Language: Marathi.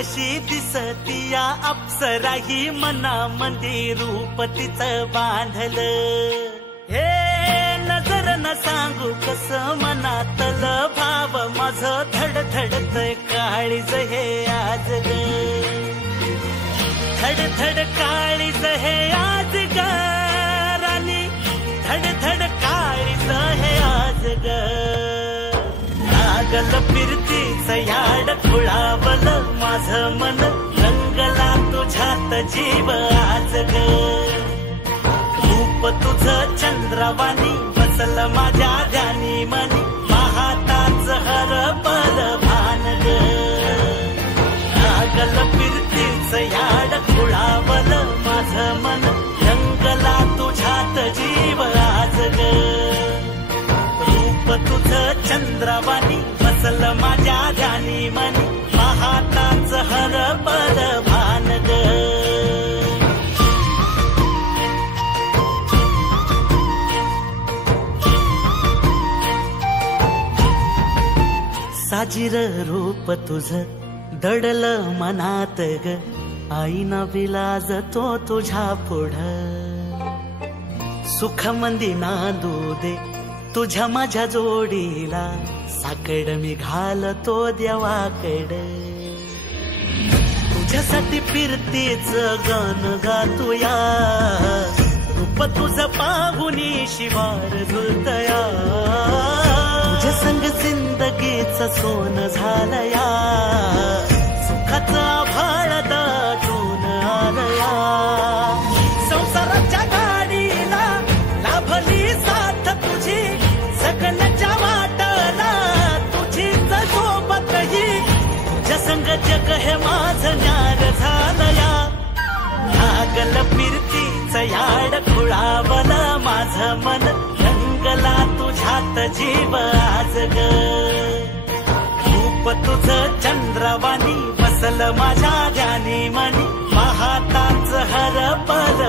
कशी दिसतीया अप्सरा ही मनामध्ये रूप तिचं बांधलं. हे नजर न सांगू कस मनातल भाव माझं धडधडतय काळीज हे आज ग. धडधड काळीज हे आज ग राणी, धडधड काळीज हे आज ग. लागल फिरतीच याड खुळावलं माझं मन, रंगला तुझ्यात जीव आज ग. रूप तुझं चंद्रवाणी बसल माझ्या ध्यानी मनी, पाहताच हर पल भान ग. लागल फिरतीच याड खुळावलं माझं मन, रंगला तुझ्यात जीव आज ग. रूप तुझं चंद्रवाणी बसल माझ्या ध्यानी मनी, पाहताच हर पल भान ग. साजीर रूप तुझं दडलं मनात ग, आईना विलाज तो तुझ्या पुढं. सुख मंदी नांदू दे तुझ्या माझ्या जोडीला, साकड मी घालतो देवाकड. तुझ्यासाठी फिरतीच गाण गातोया, रूप तुझं पाहुनी शिवार झुलतया. तुझ्या संग जिंदगीच सोन झालया, सुखाचं आभाळ दाटून आलया. संसाराच्या गाडीला लाभली साथ तुझी, जगण्याच्या वाटाला तुझीच सोबतही. तुझ्या संग जग हे माझं न्यार झालया. लागल फिरतीच याड खुळावलं माझं मन, रंगला तुझ्यात जीव आज ग. रूप तुझं चंद्रवाणी बसल माझ्या ध्यानी मनी, पाहताच हर पल